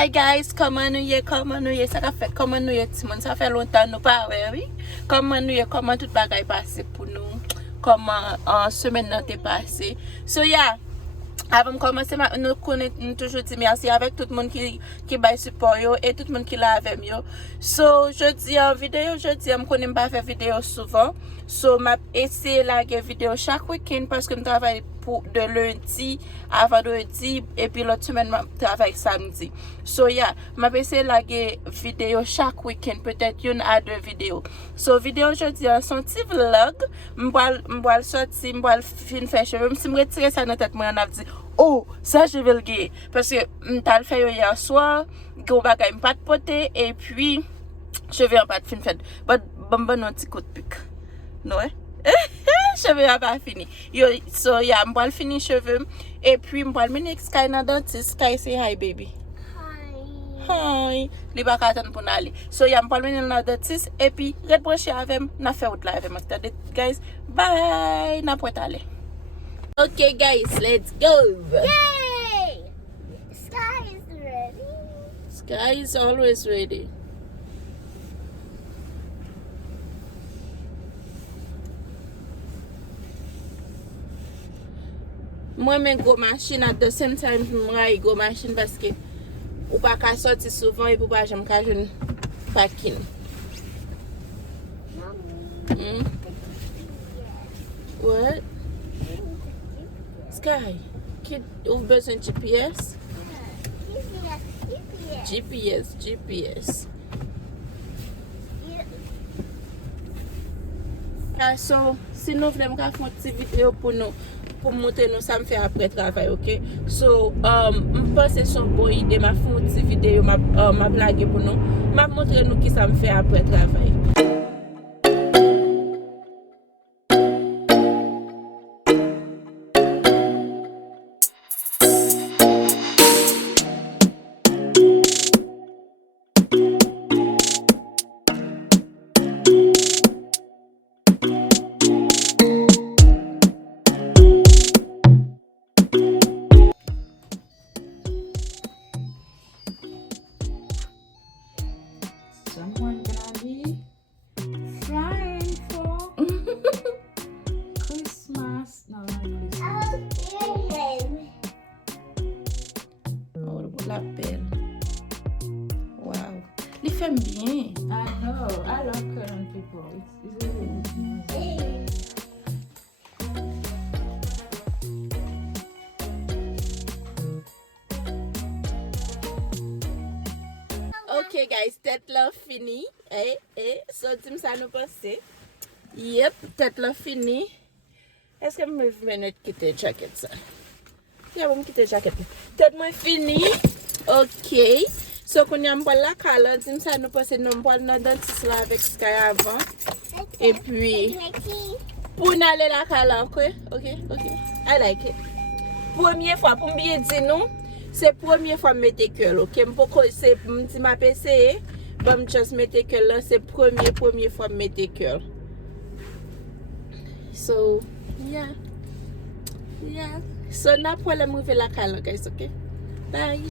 Hi guys, comment nous y, ça fait comment nous y, Timon, ça fait longtemps nous pas oui. Comment nous y, comment tout bagaille passé pour nous, comment en semaine nan t'est passé. So yeah, avant de commencer, nous connaissons toujours dit merci avec tout le monde qui baille support yo et tout le monde qui l'a avec yo. So je dis en vidéo, je dis je connais pas faire vidéo souvent. So m'a essayé la vidéo chaque week-end parce que je travaille de lundi à vendredi et puis l'autre semaine je travaille samedi. So yeah, m'a essayé la vidéo chaque week-end, peut-être une à deux vidéos. So vidéo aujourd'hui son petit vlog, m'boal sorti, m'boal fin faire cheveux, si me retirer ça dans tête moi on a dit oh, ça je vais le gagner parce que m'ta le fait hier soir, gros bagay m'pas de poté et puis je vais en pas de fin fait. But bon un petit coup de pic. Non cheveux a pas fini. So yeah, m'boal fini cheveux et puis m'boal mener Skye dans dentiste. Skye say hi baby. Hi. Li ba ka attendre pour aller. So yeah, m'boal mener dans dentiste et puis red brancher avec n'a fait autre là avec moi. Guys, bye. N'a pas aller. Okay guys, let's go. Yay! Skye is ready. Skye is always ready. Moi men go machine at the same time moi go machine parce que ou pas ka sorti souvent et pour pas j'aime ka jeune parking. Mommy. What? Skye, kid ou besoin de GPS? GPS. So, si nous voulons faire une petite vidéo pour montrer nous ça me fait après travail, ok? So, je pense que c'est une bonne idée, ma faire une petite vidéo, ma blague pour nous, ma montrer nous qui ça me fait après travail. Someone gonna be flying for Christmas. No, not Christmas. Oh, la belle. Wow. Il fait bien. I know. I love Korean people. It's really nice. Ok guys, tête là fini. So dis ça nous passer. Yep, tête là fini. Est-ce que je vais quitter la jaquette ça? Yeah, je vais quitter la jaquette. Tête moi fini. Ok. So quand on a la cale, dis ça nous passer nous pas dans dentiste là avec Skye avant. Et puis pour aller la cale, ok. I like it. Première fois pour bien dire nous. C'est la première fois que je mets que ok? C'est ma PC, je juste mettre que là, c'est la première fois que je mets que. So, yeah. So, n'a pas la mouver la cale, guys, ok? Bye.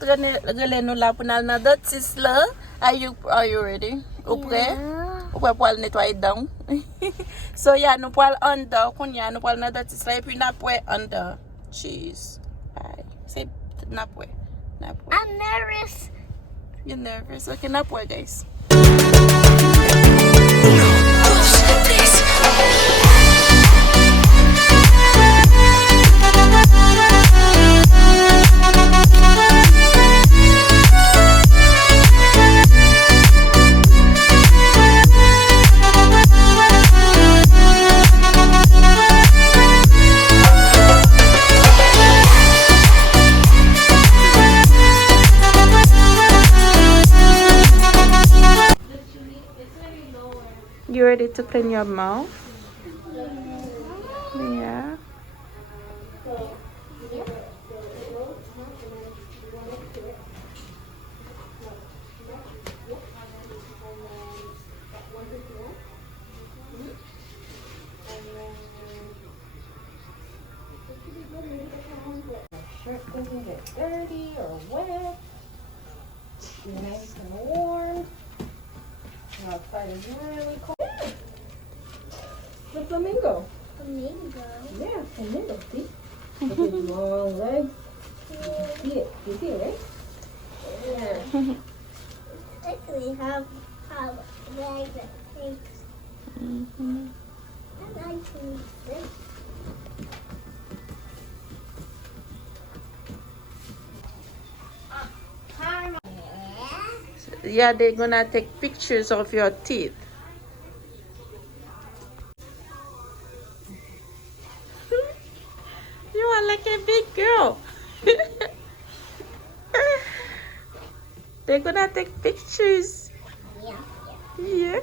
tout relè nous là pour aller dans dentiste là. Are you ready? Ou prêt? Ou prêt pour aller nettoyer dents? So yeah, nous pour aller under, qu'on y a nous pour aller dans dentiste là et puis n'a pas under. Cheese. Bye. C'est n'a pas. I'm nervous. You're nervous. Okay, n'a pas guys. You ready to clean your mouth? Yeah. Shirt doesn't get dirty or wet. Nice and warm. Outside is really cold. The flamingo. Flamingo. Yeah, flamingo. See? With his long legs. You see it? You see it, right? Yeah. Actually, have legs and legs. I like to sit. Yeah, they're gonna take pictures of your teeth. You are like a big girl. They're gonna take pictures. Yeah.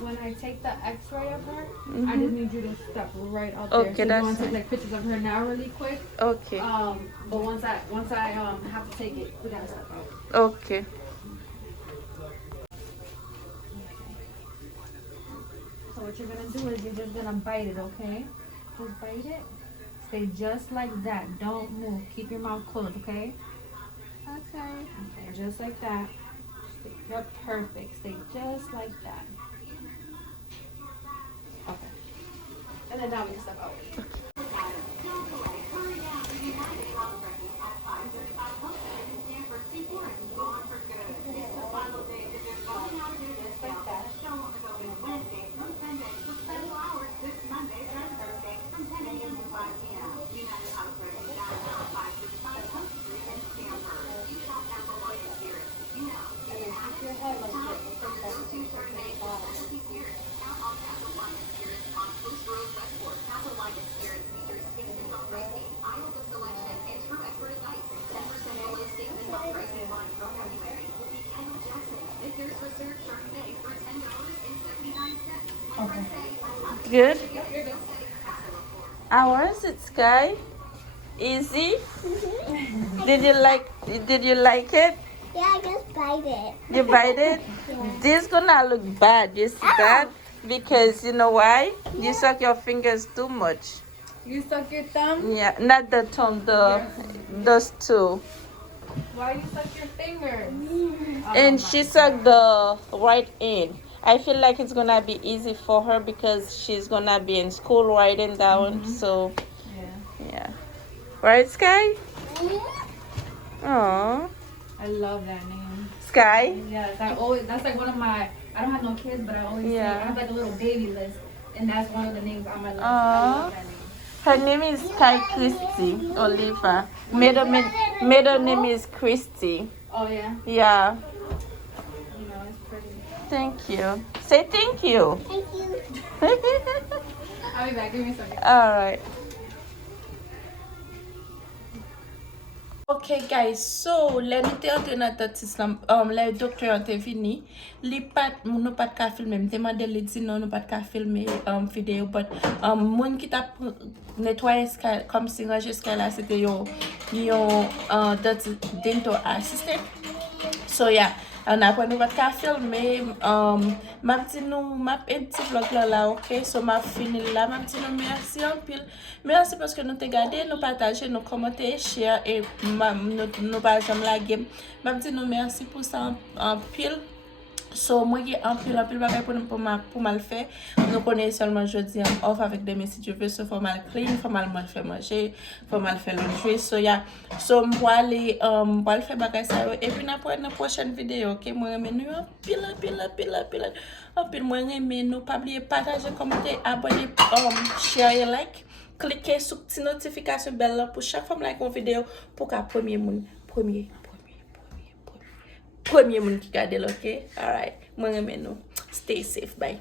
When I take the X-ray of her, I just need you to step right out there. Okay, so that's you want to fine. take like pictures of her now, really quick. Okay. But once I have to take it, we gotta step out. Okay. So what you're gonna do is you're just gonna bite it, okay? Just bite it. Stay just like that. Don't move. Keep your mouth closed, okay? Okay. Okay, just like that. Yep, perfect. Stay just like that. Okay. And then now we can step out. Good. How was it, Skye? Easy? Did you like it? Yeah, I just bite it. You bite it? This gonna look bad. You see that? Because you know why? You suck your fingers too much. You suck your thumb? Yeah, not the tongue, those two. Why you suck your fingers? And she sucked the right end. I feel like it's gonna be easy for her because she's gonna be in school writing down. So, yeah. Right, Skye? Aww. I love that name. Skye? Yes, that's like one of my, I don't have no kids, but I always say, I have like a little baby list, and that's one of the names on my list. I love that name. Her name is Skye Christy Oliver. Middle name is Christy. Oh, yeah? Yeah. You know, it's pretty. Thank you. Say thank you. Thank you. I'll be back. Give me a second. Alright. Ok guys, so le nou te entre nan dentist le doktor an te vini, li pat, nou pat ka filme, mte mande li di nou pat ka filme video, but moun ki tap netwaye Skye, kom si raje Skye la, sete yo dental assistant. So yeah, An apre nou vat ka filme, map di nou, map edit vlog la, ok? So map finil la, map di nou merci an pil. Merci paske nou te gade, nou pataje, nou komente, share, et nou pa jam la game. Map di nou merci pou sa an pil. So, moi qui en pile bagay pour mal faire. Nous connaissons seulement jeudi en off avec des si tu veux. So, faut mal clean, faut mal faire manger, faut mal faire laundry. So, yeah. So, moi aller faire bagay ça. Et puis, après, dans la prochaine vidéo, ok? Moi, remets nous en pile. En pile, moi, remets nous. Pas oublier partager, commenter, abonner, share et like. Cliquez sur la petite notification belle pour chaque fois que like une vidéo pour qu'à premier monde qui garde, ok? Alright. Moi, remets nous. Stay safe. Bye.